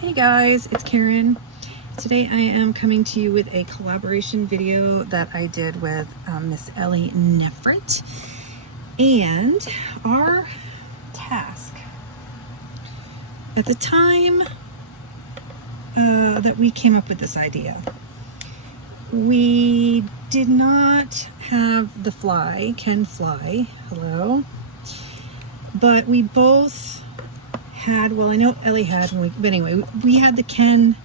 Hey guys, it's Karen. Today I am coming to you with a collaboration video that I did with Miss Ellie Nefrit. And our task at the time that we came up with this idea, we did not have the fly, Ken fly, hello, but we both had, well, I know Ellie had, but anyway, we had the Ken,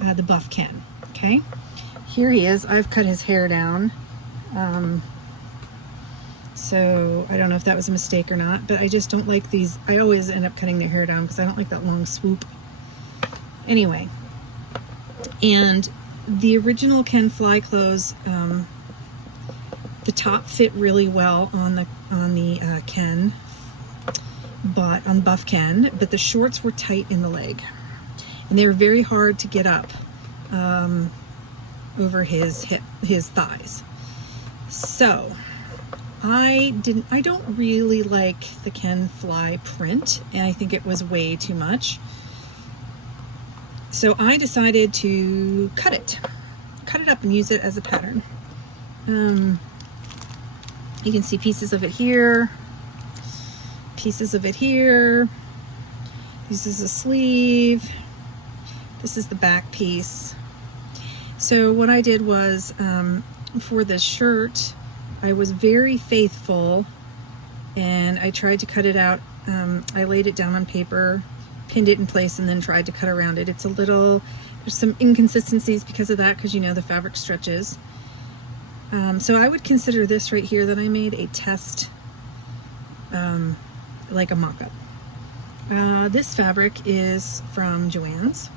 the buff Ken, okay? Here he is. I've cut his hair down. So I don't know if that was a mistake or not, but I just don't like these. I always end up cutting their hair down because I don't like that long swoop. Anyway, and the original Ken fly clothes, the top fit really well on the Ken, but on buff Ken, but the shorts were tight in the leg, and they were very hard to get up over his thighs. So I don't really like the Ken fly print, and I think it was way too much. So I decided to cut it up and use it as a pattern. You can see pieces of it here, pieces of it here. This is a sleeve. This is the back piece. So what I did was, for this shirt, I was very faithful and I tried to cut it out. I laid it down on paper, pinned it in place, and then tried to cut around it. It's a little, there's some inconsistencies because of that, because you know the fabric stretches. So I would consider this right here that I made a test, like a mock-up. This fabric is from Joann's,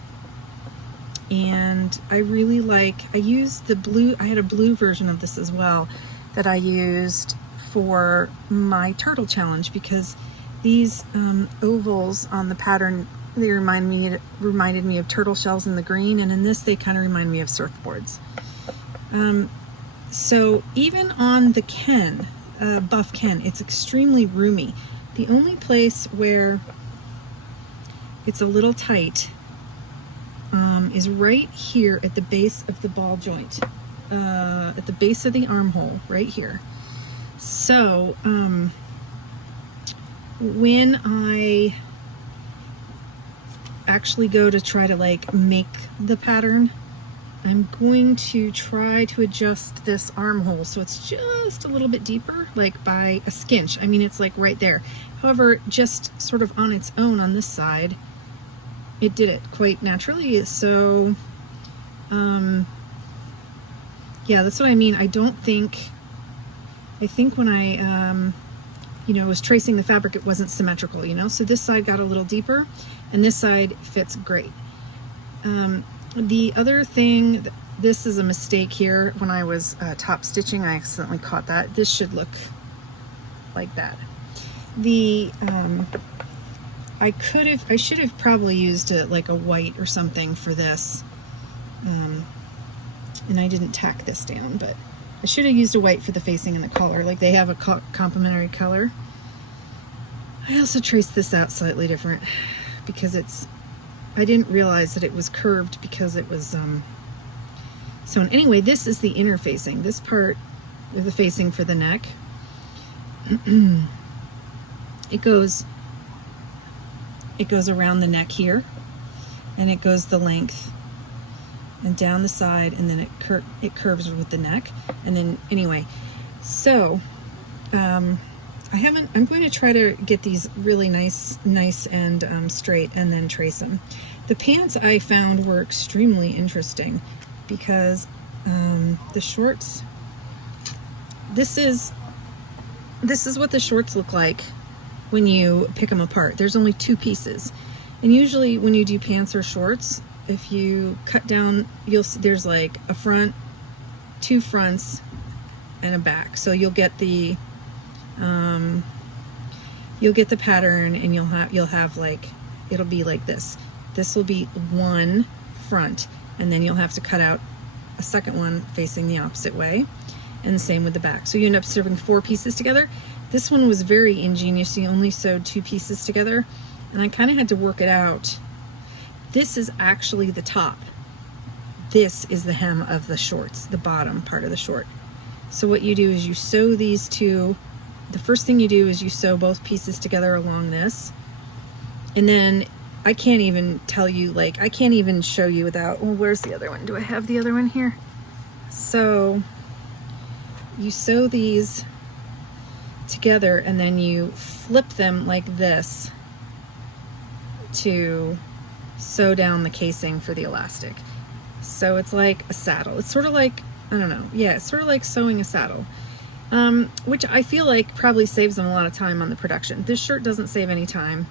and I really like, I used the blue, I had a blue version of this as well that I used for my turtle challenge, because these ovals on the pattern, they reminded me of turtle shells in the green, and in this they kind of remind me of surfboards. So even on the Ken, buff Ken, it's extremely roomy. The only place where it's a little tight is right here at the base of the ball joint, at the base of the armhole, right here. So when I actually go to try to like make the pattern, I'm going to try to adjust this armhole so it's just a little bit deeper, like by a skinch. I mean, it's like right there. However, just sort of on its own on this side, it did it quite naturally. So, yeah, that's what I mean. I think when I, was tracing the fabric, it wasn't symmetrical, so this side got a little deeper and this side fits great. The other thing, this is a mistake here. When I was top stitching, I accidentally caught that. This should look like that. I should have probably used like a white or something for this. And I didn't tack this down, but I should have used a white for the facing and the collar. Like they have a complementary color. I also traced this out slightly different because I didn't realize that it was curved because it was, so anyway, this is the inner facing. This part is the facing for the neck. It goes around the neck here, and it goes the length and down the side, and then it curves with the neck. And then anyway, so I'm going to try to get these really nice and straight, and then trace them. The pants I found were extremely interesting because the shorts, this is what the shorts look like when you pick them apart. There's only two pieces, and usually when you do pants or shorts, if you cut down, you'll see there's like a front, two fronts, and a back. So you'll get the pattern, and you'll have like, it'll be like this. This will be one front, and then you'll have to cut out a second one facing the opposite way, and the same with the back. So you end up serving 4 pieces together. This one was very ingenious. You only sewed 2 pieces together, and I kind of had to work it out. this is actually the top. This is the hem of the shorts, the bottom part of the short. So what you do is you sew these two. The first thing you do is you sew both pieces together along this. And then I can't even tell you, like, I can't even show you without, well, where's the other one? Do I have the other one here? So you sew these together and then you flip them like this to sew down the casing for the elastic. So it's like a saddle. It's sort of like, I don't know, yeah, it's sort of like sewing a saddle, which I feel like probably saves them a lot of time on the production. This shirt doesn't save any time,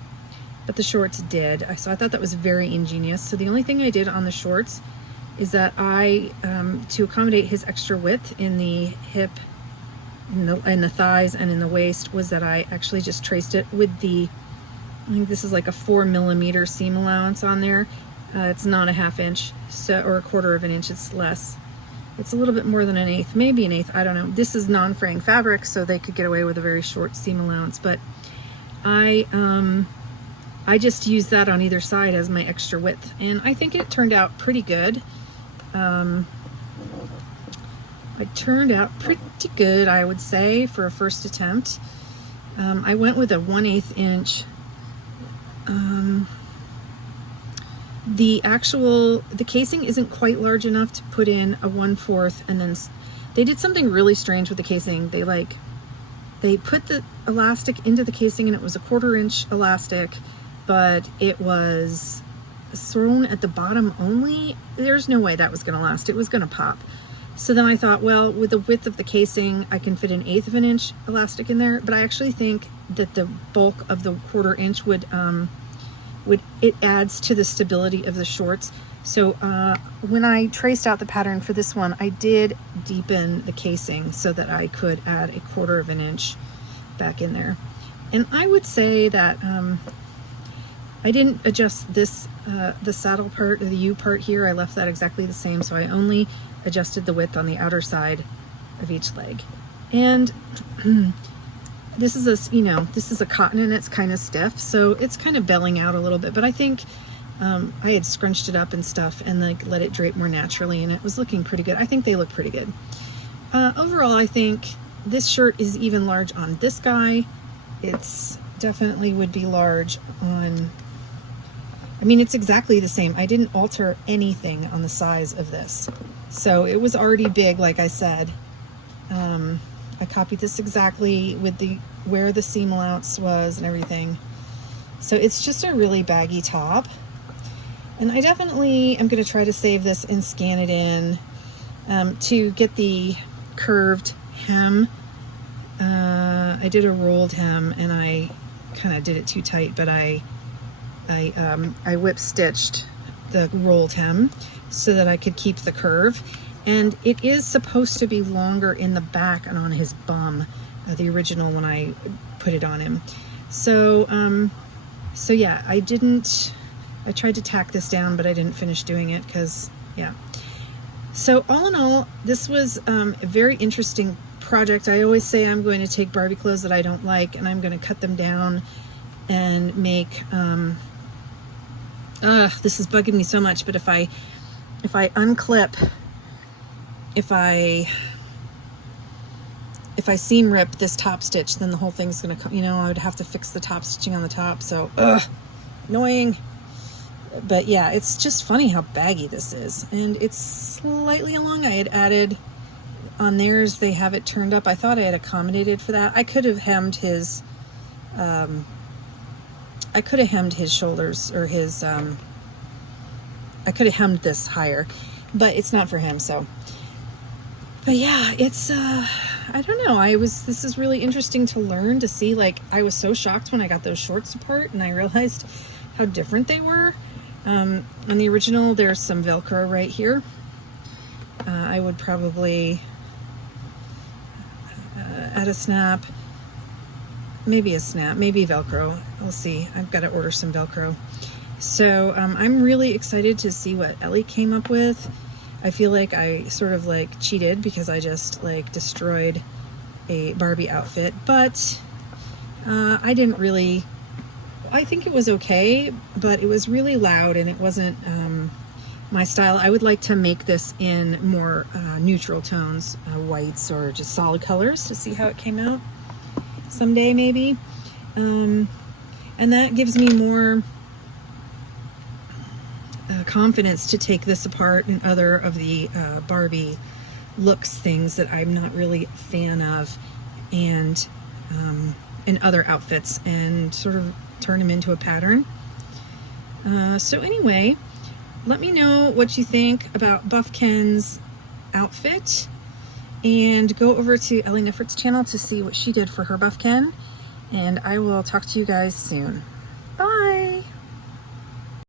but the shorts did. So I thought that was very ingenious. So the only thing I did on the shorts is that I, to accommodate his extra width in the hip, in the thighs and in the waist, was that I actually just traced it with the, I think this is like a 4mm seam allowance on there. It's not a 1/2 inch, so, or 1/4 of an inch, it's less. It's a little bit more than an 1/8, maybe an 1/8, I don't know. This is non-fraying fabric, so they could get away with a very short seam allowance, but I just used that on either side as my extra width, and I think it turned out pretty good. It turned out pretty good, I would say, for a first attempt. I went with a 1/8 inch. The casing isn't quite large enough to put in a 1/4, and then they did something really strange with the casing. They put the elastic into the casing and it was a 1/4 inch elastic, but it was sewn at the bottom only. There's no way that was going to last. It was going to pop. So then I thought, well, with the width of the casing, I can fit an 1/8 of an inch elastic in there, but I actually think that the bulk of the 1/4 inch would it adds to the stability of the shorts. So when I traced out the pattern for this one, I did deepen the casing so that I could add a 1/4 of an inch back in there. And I would say that I didn't adjust this, the saddle part, or the U part here. I left that exactly the same, so I only adjusted the width on the outer side of each leg. And this is a cotton and it's kind of stiff, so it's kind of belling out a little bit, but I think I had scrunched it up and stuff and like let it drape more naturally, and it was looking pretty good. I think they look pretty good. Overall, I think this shirt is even large on this guy. It's definitely would be large on, I mean, it's exactly the same. I didn't alter anything on the size of this. So it was already big, like I said. I copied this exactly with where the seam allowance was and everything. So it's just a really baggy top. And I definitely am going to try to save this and scan it in to get the curved hem. I did a rolled hem and I kind of did it too tight, but I whip stitched the rolled hem so that I could keep the curve. And it is supposed to be longer in the back and on his bum, the original when I put it on him. So yeah, I tried to tack this down, but I didn't finish doing it because, yeah. So all in all, this was a very interesting project. I always say I'm going to take Barbie clothes that I don't like and I'm going to cut them down and make, this is bugging me so much, but if I unclip, if I seam rip this top stitch, then the whole thing's gonna come, I would have to fix the top stitching on the top, so annoying. But yeah, it's just funny how baggy this is, and it's slightly long. I had added on theirs, they have it turned up. I thought I had accommodated for that. I could have hemmed his shoulders, or his I could have hemmed this higher, but it's not for him. So, but yeah, it's I don't know, this is really interesting to learn, to see. Like, I was so shocked when I got those shorts apart and I realized how different they were. On the original, there's some Velcro right here. I would probably add a snap, maybe Velcro. I'll see. I've got to order some Velcro. So I'm really excited to see what Ellie came up with. I feel like I sort of like cheated because I just like destroyed a Barbie outfit, but I didn't really I think it was okay, but it was really loud and it wasn't my style. I would like to make this in more neutral tones, whites or just solid colors, to see how it came out someday maybe. And that gives me more confidence to take this apart in other of the Barbie looks things that I'm not really a fan of, and in other outfits, and sort of turn them into a pattern. So anyway, let me know what you think about Buff Ken's outfit, and go over to Ellie Niffert's channel to see what she did for her Buff Ken, and I will talk to you guys soon. Bye!